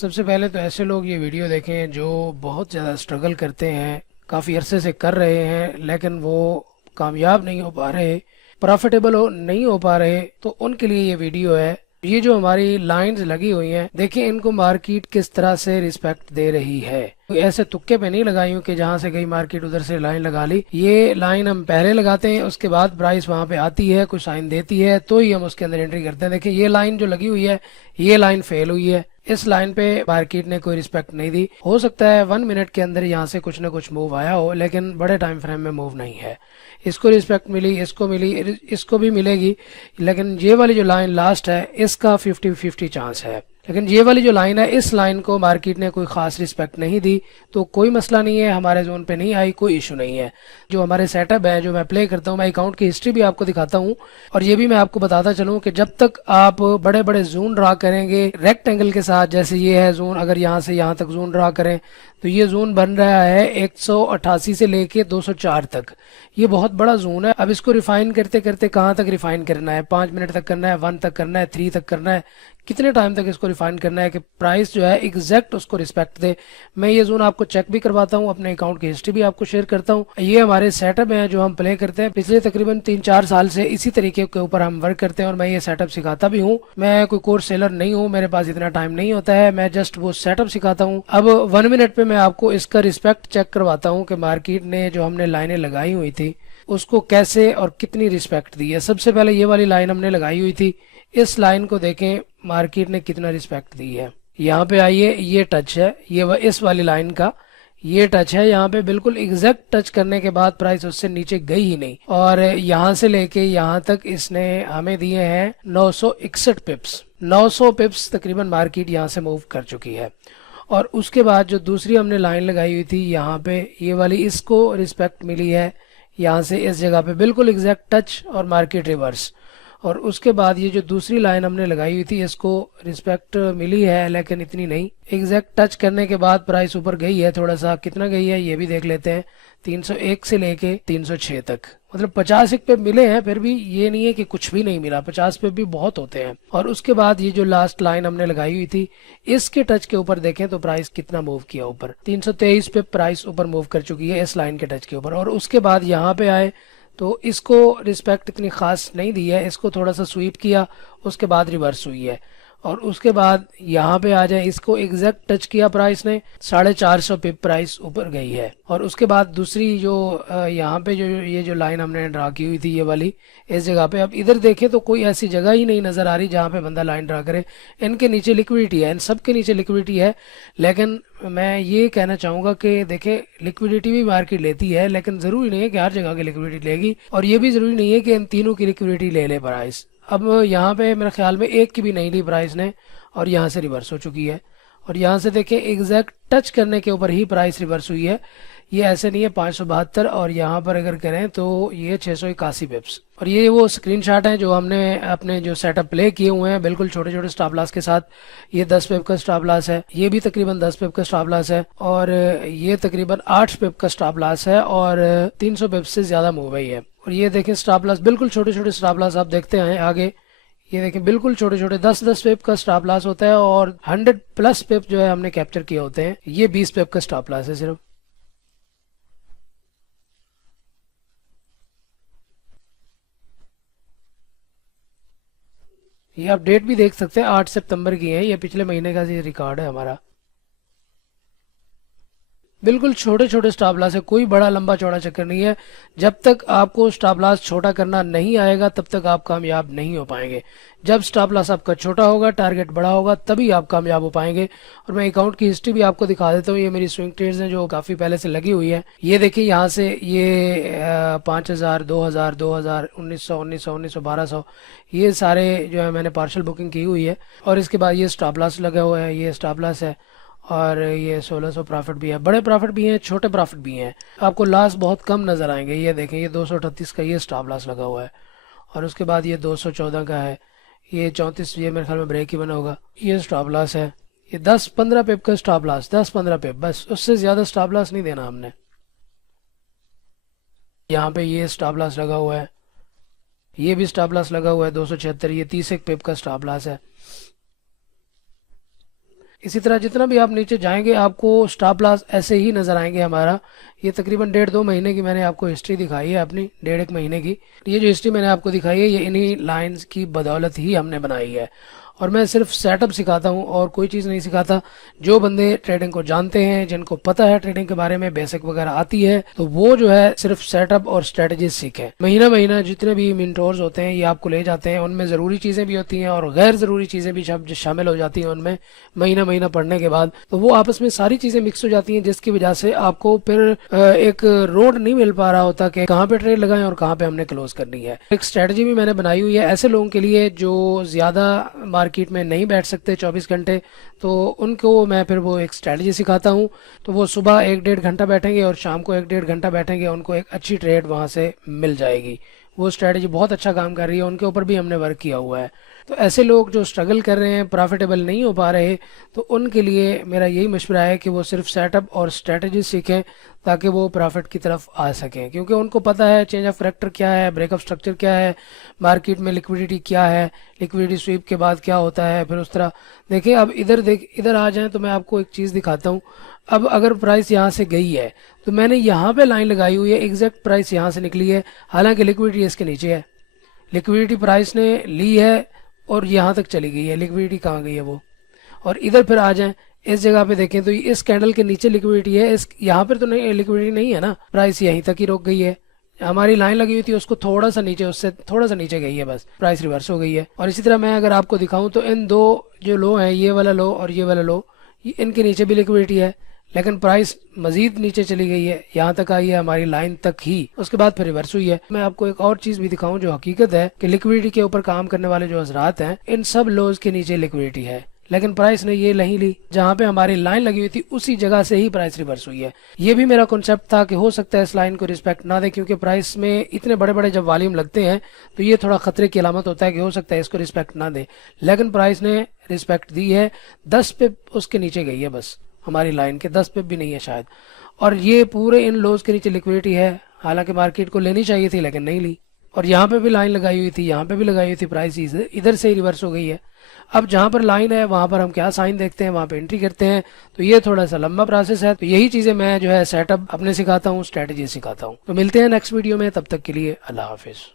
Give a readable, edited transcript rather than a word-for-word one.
सबसे पहले तो ऐसे लोग ये वीडियो देखें जो बहुत ज़्यादा स्ट्रगल करते हैं, काफ़ी अरसे से कर रहे हैं लेकिन वो कामयाब नहीं हो पा रहे, प्रॉफिटेबल हो नहीं हो पा रहे, तो उनके लिए ये वीडियो है। ये जो हमारी लाइंस लगी हुई हैं, देखिए इनको मार्केट किस तरह से रिस्पेक्ट दे रही है। कोई ऐसे तुक्के पे नहीं लगाई हूँ कि जहाँ से गई मार्केट उधर से लाइन लगा ली। ये लाइन हम पहले लगाते हैं, उसके बाद प्राइस वहाँ पे आती है, कुछ साइन देती है, तो ही हम उसके अंदर एंट्री करते हैं। देखिए ये लाइन जो लगी हुई है, ये लाइन फेल हुई है। इस लाइन पे मार्केट ने कोई रिस्पेक्ट नहीं दी। हो सकता है 1 मिनट के अंदर यहाँ से कुछ ना कुछ मूव आया हो, लेकिन बड़े टाइम फ्रेम में मूव नहीं है। इसको रिस्पेक्ट मिली, इसको मिली, इसको भी मिलेगी, लेकिन ये वाली जो लाइन लास्ट है इसका 50-50 चांस है। लेकिन ये वाली जो लाइन है, इस लाइन को मार्केट ने कोई खास रिस्पेक्ट नहीं दी, तो कोई मसला नहीं है, हमारे जोन पे नहीं आई, कोई इशू नहीं है। जो हमारे सेटअप है, जो मैं प्ले करता हूँ, मैं अकाउंट की हिस्ट्री भी आपको दिखाता हूँ। और ये भी मैं आपको बताता चलूँ कि जब तक आप बड़े बड़े जोन ड्रा करेंगे रेक्टेंगल के साथ, जैसे ये है जोन, अगर यहाँ से यहाँ तक जोन ड्रा करें तो ये जोन बन रहा है 188 से लेके 204 तक। ये बहुत बड़ा जोन है। अब इसको रिफाइन करते करते कहाँ तक रिफाइन करना है, 5 मिनट तक करना है, 1 तक करना है, 3 तक करना है, कितने टाइम तक इसको रिफाइन करना है कि प्राइस जो है एग्जैक्ट उसको रिस्पेक्ट दे। मैं ये जोन आपको चेक भी करवाता हूँ, अपने अकाउंट की हिस्ट्री भी आपको शेयर करता हूँ। ये हमारे सेटअप है जो हम प्ले करते हैं, पिछले तकरीबन 3-4 साल से इसी तरीके के ऊपर हम वर्क करते हैं और मैं ये सेटअप सिखाता भी हूँ। मैं कोई कोर्स सेलर नहीं हूँ, मेरे पास इतना टाइम नहीं होता है, मैं जस्ट वो सेटअप सिखाता हूँ। अब 1 मिनट पे मैं आपको इसका रिस्पेक्ट चेक करवाता हूँ कि मार्केट ने जो हमने लाइनें लगाई हुई थी उसको कैसे और कितनी रिस्पेक्ट दी है। सबसे पहले ये वाली लाइन हमने लगाई हुई थी, इस लाइन को देखें मार्केट ने कितना रिस्पेक्ट दी है। यहाँ पे आइए, ये टच है, ये इस वाली लाइन का ये टच है, यहाँ पे बिल्कुल एग्जैक्ट टच करने के बाद प्राइस उससे नीचे गई ही नहीं। और यहाँ से लेके यहाँ तक इसने हमें दिए हैं 961 पिप्स। 900 पिप्स तकरीबन मार्केट यहाँ से मूव कर चुकी है। और उसके बाद जो दूसरी हमने लाइन लगाई हुई थी यहाँ पे, ये वाली, इसको रिस्पेक्ट मिली है यहाँ से इस जगह पे बिल्कुल एग्जैक्ट टच और मार्केट रिवर्स। और उसके बाद ये जो दूसरी लाइन हमने लगाई हुई थी इसको रिस्पेक्ट मिली है लेकिन इतनी नहीं। एग्जैक्ट टच करने के बाद प्राइस ऊपर गई है, थोड़ा सा कितना गई है ये भी देख लेते हैं, 301 से लेके 306 तक, मतलब 50 पे मिले हैं। फिर भी ये नहीं है कि कुछ भी नहीं मिला, 50 पे भी बहुत होते हैं। और उसके बाद ये जो लास्ट लाइन हमने लगाई हुई थी, इसके टच के ऊपर देखें तो प्राइस कितना मूव किया ऊपर, 323 पे प्राइस ऊपर मूव कर चुकी है इस लाइन के टच के ऊपर। और उसके बाद यहाँ पे आए तो इसको रिस्पेक्ट इतनी खास नहीं दी है, इसको थोड़ा सा स्वीप किया, उसके बाद रिवर्स हुई है। और उसके बाद यहाँ पे आ जाए, इसको एग्जैक्ट टच किया प्राइस ने, 450 पे प्राइस ऊपर गई है। और उसके बाद दूसरी जो यहाँ पे जो ये जो लाइन हमने ड्रा की हुई थी, ये वाली, इस जगह पे अब इधर देखें तो कोई ऐसी जगह ही नहीं नजर आ रही जहाँ पे बंदा लाइन ड्रा करे। इनके नीचे लिक्विडिटी है, इन सब के नीचे लिक्विडिटी है। लेकिन मैं ये कहना चाहूंगा कि देखें, लिक्विडिटी भी मार्केट लेती है, लेकिन जरूरी नहीं है कि हर जगह की लिक्विडिटी लेगी, और ये भी जरूरी नहीं है कि इन तीनों की लिक्विडिटी ले ले प्राइस। अब यहाँ पे मेरे ख्याल में एक की भी नहीं ली प्राइस ने, और यहाँ से रिवर्स हो चुकी है। और यहाँ से देखें एग्जैक्ट टच करने के ऊपर ही प्राइस रिवर्स हुई है, ये ऐसे नहीं है। 572, और यहाँ पर अगर करें तो ये 681 पिप्स। और ये वो स्क्रीनशॉट हैं जो हमने अपने जो सेटअप प्ले किए हुए हैं, बिल्कुल छोटे छोटे स्टॉप लॉस के साथ। ये 10 पिप का स्टॉप लॉस है, ये भी तकरीबन 10 पिप का स्टॉप लॉस है, और ये तकरीबन 8 पिप का स्टॉप लॉस है, और 300 पिप से ज्यादा मूव है ये। और ये देखें स्टॉप लॉस, बिल्कुल छोटे छोटे स्टॉप लॉस आप देखते हैं आगे, ये देखें बिल्कुल छोटे छोटे 10-10 पिप का स्टॉप लॉस होता है, और 100+ पिप जो है हमने कैप्चर किए होते हैं। ये 20 पिप का स्टॉप लॉस है सिर्फ। ये आप डेट भी देख सकते हैं, 8 सितंबर की है, ये पिछले महीने का ये रिकॉर्ड है हमारा। बिल्कुल छोटे छोटे स्टॉप लॉस है, कोई बड़ा लंबा चौड़ा चक्कर नहीं है। जब तक आपको स्टॉप लॉस छोटा करना नहीं आएगा तब तक आप कामयाब नहीं हो पाएंगे। जब स्टॉप लॉस आपका छोटा होगा, टारगेट बड़ा होगा, तभी आप कामयाब हो पाएंगे। और मैं अकाउंट की हिस्ट्री भी आपको दिखा देता हूँ। ये मेरी स्विंग ट्रेड्स हैं जो काफ़ी पहले से लगी हुई है। ये देखिए यहाँ से ये 5,000, 2,000, 2,000, 1,900, 1,900, 1,900, 1,200, ये सारे जो है मैंने पार्शल बुकिंग की हुई है। और इसके बाद ये स्टॉप लॉस लगा हुआ है, ये स्टॉप लॉस है। और ये 1,600 प्रॉफिट भी है, बड़े प्रॉफिट भी हैं, छोटे प्रॉफिट भी हैं। आपको लॉस बहुत कम नजर आएंगे। ये देखें, ये 238 का ये स्टॉप लॉस लगा हुआ है। और उसके बाद ये 214 का है, ये 34, ये मेरे ख्याल में ब्रेक ही बना होगा, ये स्टॉप लॉस है। ये 10-15 पिप का स्टॉप लॉस, 10-15 पिप बस, उससे ज्यादा स्टॉप लॉस नहीं देना हमने। यहाँ पे ये स्टॉप लॉस लगा हुआ है, ये भी स्टॉप लॉस लगा हुआ है 276, ये 30 पिप का स्टॉप लॉस है। इसी तरह जितना भी आप नीचे जाएंगे आपको स्टॉप लॉस ऐसे ही नजर आएंगे हमारा। ये तकरीबन 1.5-2 महीने की मैंने आपको हिस्ट्री दिखाई है अपनी, 1.5-1 महीने की। ये जो हिस्ट्री मैंने आपको दिखाई है ये इन्हीं लाइंस की बदौलत ही हमने बनाई है। और मैं सिर्फ सेटअप सिखाता हूँ और कोई चीज़ नहीं सिखाता। जो बंदे ट्रेडिंग को जानते हैं, जिनको पता है ट्रेडिंग के बारे में, बेसिक वगैरह आती है, तो वो जो है सिर्फ सेटअप और स्ट्रेटजी सीखें। महीना महीना जितने भी मिनटोर्स होते हैं ये आपको ले जाते हैं, उनमें ज़रूरी चीज़ें भी होती हैं और गैर ज़रूरी चीज़ें भी शामिल हो जाती हैं उनमें महीना महीना पढ़ने के बाद। तो वो आपस में सारी चीज़ें मिक्स हो जाती हैं, जिसकी वजह से आपको फिर एक रोड नहीं मिल पा रहा होता कि कहाँ पे ट्रेड लगाएं और कहाँ पे हमने क्लोज करनी है। एक स्ट्रेटजी भी मैंने बनाई हुई है ऐसे लोगों के लिए जो ज़्यादा मार्केट में नहीं बैठ सकते 24 घंटे, तो उनको मैं फिर वो एक स्ट्रेटजी सिखाता हूँ। तो वो सुबह 1-1.5 घंटा बैठेंगे और शाम को 1-1.5 घंटा बैठेंगे, उनको एक अच्छी ट्रेड वहाँ से मिल जाएगी। वो स्ट्रेटजी बहुत अच्छा काम कर रही है, उनके ऊपर भी हमने वर्क किया हुआ है। तो ऐसे लोग जो स्ट्रगल कर रहे हैं, प्रॉफिटेबल नहीं हो पा रहे, तो उनके लिए मेरा यही मशवरा है कि वो सिर्फ सेटअप और स्ट्रेटजी सीखें ताकि वो प्रॉफिट की तरफ आ सकें। क्योंकि उनको पता है चेंज ऑफ करेक्टर क्या है, ब्रेकअप स्ट्रक्चर क्या है, मार्केट में लिक्विडिटी क्या है, लिक्विडिटी स्वीप के बाद क्या होता है, फिर उस तरह देखिए। अब इधर आ जाएं तो मैं आपको एक चीज़ दिखाता हूँ। अब अगर प्राइस यहाँ से गई है तो मैंने यहाँ पे लाइन लगाई हुई है, एग्जैक्ट प्राइस यहाँ से निकली है, हालांकि लिक्विडिटी इसके नीचे है। लिक्विडिटी प्राइस ने ली है और यहाँ तक चली गई है, लिक्विडिटी कहाँ गई है वो। और इधर फिर आ जाएं, इस जगह पे देखें तो इस कैंडल के नीचे लिक्विडिटी है, इस यहाँ पर तो नहीं लिक्विडिटी नहीं है ना, प्राइस यहीं तक ही रुक गई है। हमारी लाइन लगी हुई थी उसको थोड़ा सा नीचे, उससे थोड़ा सा नीचे गई है, बस प्राइस रिवर्स हो गई है। और इसी तरह मैं अगर आपको दिखाऊं तो इन दो जो लो हैं, ये वाला लो और ये वाला लो, इनके नीचे भी लिक्विडिटी है, लेकिन प्राइस मजीद नीचे चली गई है, यहाँ तक आई है हमारी लाइन तक ही, उसके बाद फिर रिवर्स हुई है। मैं आपको एक और चीज भी दिखाऊं जो हकीकत है कि लिक्विडिटी के ऊपर काम करने वाले जो हजरात हैं, इन सब लोज के नीचे लिक्विडिटी है, लेकिन प्राइस ने ये नहीं ली। जहाँ पे हमारी लाइन लगी हुई थी उसी जगह से ही प्राइस रिवर्स हुई है। ये भी मेरा कॉन्सेप्ट था कि हो सकता है इस लाइन को रिस्पेक्ट ना दे, क्योंकि प्राइस में इतने बड़े बड़े जब वॉल्यूम लगते हैं तो ये थोड़ा खतरे की अलामत होता है कि हो सकता है इसको रिस्पेक्ट ना दे, लेकिन प्राइस ने रिस्पेक्ट दी है। 10 पे उसके नीचे गई है, बस हमारी लाइन के 10 पे भी नहीं है शायद। और ये पूरे इन लोज के नीचे लिक्विडिटी है, हालांकि मार्केट को लेनी चाहिए थी लेकिन नहीं ली। और यहाँ पे भी लाइन लगाई हुई थी, यहाँ पे भी लगाई हुई थी, प्राइस इधर से ही रिवर्स हो गई है। अब जहाँ पर लाइन है वहां पर हम क्या साइन देखते हैं, वहां पे एंट्री करते हैं। तो ये थोड़ा सा लंबा प्रोसेस है। तो यही चीजें मैं जो है सेटअप अपने सिखाता हूँ, स्ट्रेटजी सिखाता हूँ। तो मिलते हैं नेक्स्ट वीडियो में, तब तक के लिए अल्लाह हाफिज।